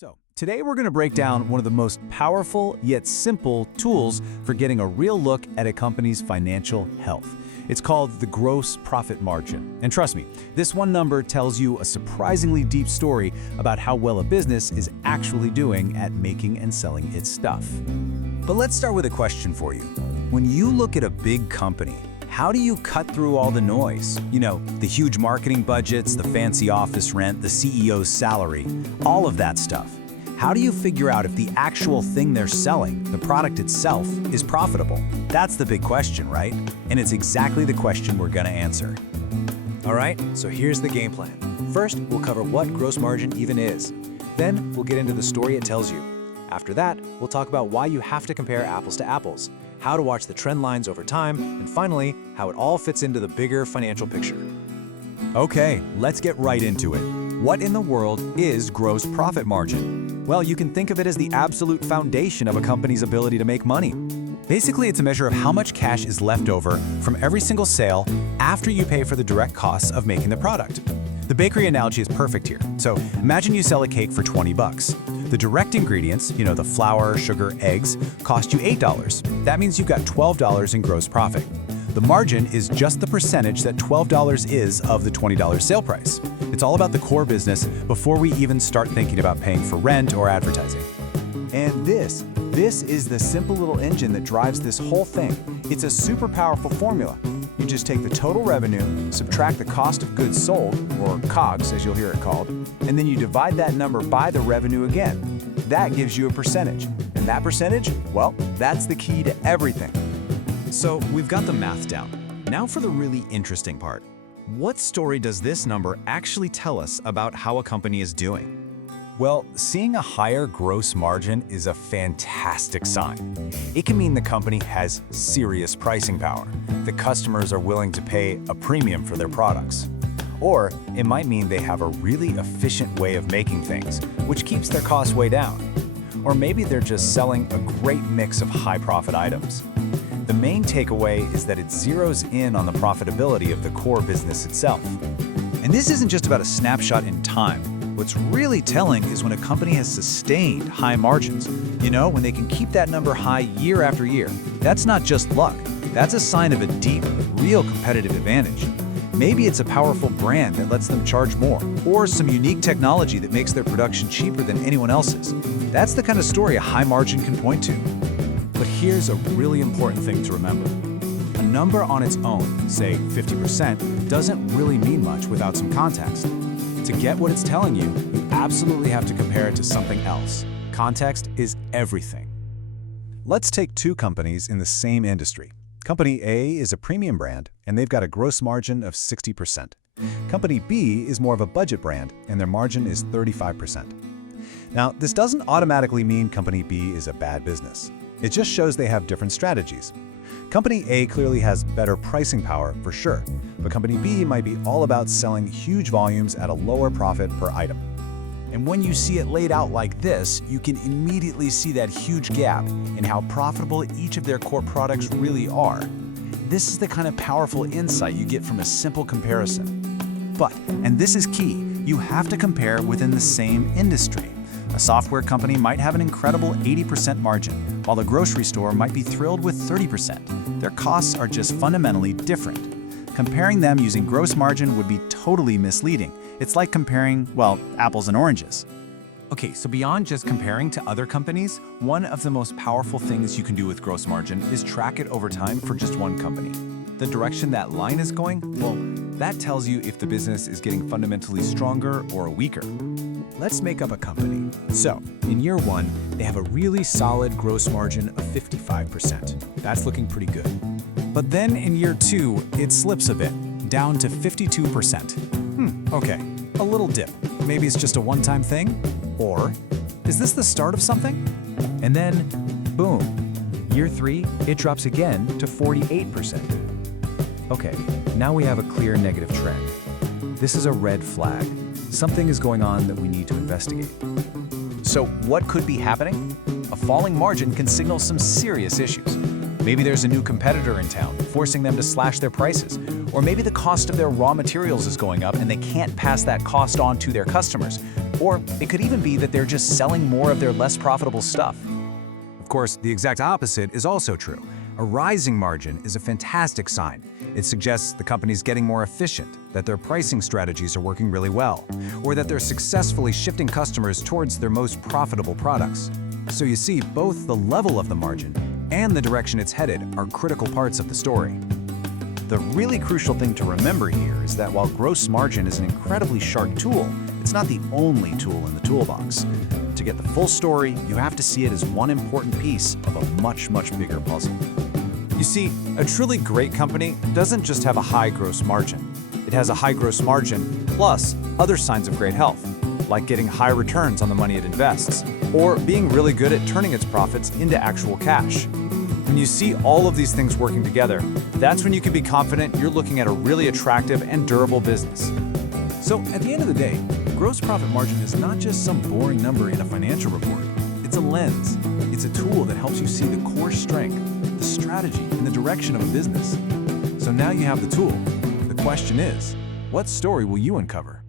So, today we're going to break down one of the most powerful yet simple tools for getting a real look at a company's financial health. It's called the gross profit margin. And trust me, this one number tells you a surprisingly deep story about how well a business is actually doing at making and selling its stuff. But let's start with a question for you. When you look at a big company, how do you cut through all the noise? You know, the huge marketing budgets, the fancy office rent, the CEO's salary, all of that stuff. How do you figure out if the actual thing they're selling, the product itself, is profitable? That's the big question, right? And it's exactly the question we're gonna answer. All right, so here's the game plan. First, we'll cover what gross margin even is. Then, we'll get into the story it tells you. After that, we'll talk about why you have to compare apples to apples, how to watch the trend lines over time, and finally, how it all fits into the bigger financial picture. Okay, let's get right into it. What in the world is gross profit margin? Well, you can think of it as the absolute foundation of a company's ability to make money. Basically, it's a measure of how much cash is left over from every single sale after you pay for the direct costs of making the product. The bakery analogy is perfect here. So imagine you sell a cake for 20 bucks. The direct ingredients, you know, the flour, sugar, eggs, cost you $8. That means you've got $12 in gross profit. The margin is just the percentage that $12 is of the $20 sale price. It's all about the core business before we even start thinking about paying for rent or advertising. And this is the simple little engine that drives this whole thing. It's a super powerful formula. You just take the total revenue, subtract the cost of goods sold, or COGS as you'll hear it called, and then you divide that number by the revenue again. That gives you a percentage. And that percentage, well, that's the key to everything. So we've got the math down. Now for the really interesting part. What story does this number actually tell us about how a company is doing? Well, seeing a higher gross margin is a fantastic sign. It can mean the company has serious pricing power. The customers are willing to pay a premium for their products. Or it might mean they have a really efficient way of making things, which keeps their costs way down. Or maybe they're just selling a great mix of high-profit items. The main takeaway is that it zeroes in on the profitability of the core business itself. And this isn't just about a snapshot in time. What's really telling is when a company has sustained high margins. You know, when they can keep that number high year after year. That's not just luck. That's a sign of a deep, real competitive advantage. Maybe it's a powerful brand that lets them charge more, or some unique technology that makes their production cheaper than anyone else's. That's the kind of story a high margin can point to. But here's a really important thing to remember. A number on its own, say 50%, doesn't really mean much without some context. To get what it's telling you, you absolutely have to compare it to something else. Context is everything. Let's take two companies in the same industry. Company A is a premium brand, and they've got a gross margin of 60%. Company B is more of a budget brand, and their margin is 35%. Now, this doesn't automatically mean Company B is a bad business. It just shows they have different strategies. Company A clearly has better pricing power, for sure, but Company B might be all about selling huge volumes at a lower profit per item. And when you see it laid out like this, you can immediately see that huge gap in how profitable each of their core products really are. This is the kind of powerful insight you get from a simple comparison. But, and this is key, you have to compare within the same industry. A software company might have an incredible 80% margin, while the grocery store might be thrilled with 30%. Their costs are just fundamentally different. Comparing them using gross margin would be totally misleading. It's like comparing, well, apples and oranges. Okay, so beyond just comparing to other companies, one of the most powerful things you can do with gross margin is track it over time for just one company. The direction that line is going, well, that tells you if the business is getting fundamentally stronger or weaker. Let's make up a company. So, in year one, they have a really solid gross margin of 55%. That's looking pretty good. But then in year two, it slips a bit, down to 52%. Okay, a little dip. Maybe it's just a one-time thing? Or, is this the start of something? And then, boom, year three, it drops again to 48%. Okay, now we have a clear negative trend. This is a red flag. Something is going on that we need to investigate. So what could be happening? A falling margin can signal some serious issues. Maybe there's a new competitor in town, forcing them to slash their prices. Or maybe the cost of their raw materials is going up and they can't pass that cost on to their customers. Or it could even be that they're just selling more of their less profitable stuff. Of course, the exact opposite is also true. A rising margin is a fantastic sign. It suggests the company's getting more efficient, that their pricing strategies are working really well, or that they're successfully shifting customers towards their most profitable products. So you see, both the level of the margin and the direction it's headed are critical parts of the story. The really crucial thing to remember here is that while gross margin is an incredibly sharp tool, it's not the only tool in the toolbox. To get the full story, you have to see it as one important piece of a much, much bigger puzzle. You see, a truly great company doesn't just have a high gross margin. It has a high gross margin plus other signs of great health, like getting high returns on the money it invests, or being really good at turning its profits into actual cash. When you see all of these things working together, that's when you can be confident you're looking at a really attractive and durable business. So at the end of the day, gross profit margin is not just some boring number in a financial report. It's a lens. It's a tool that helps you see the core strength, the strategy, and the direction of a business. So now you have the tool. The question is, what story will you uncover?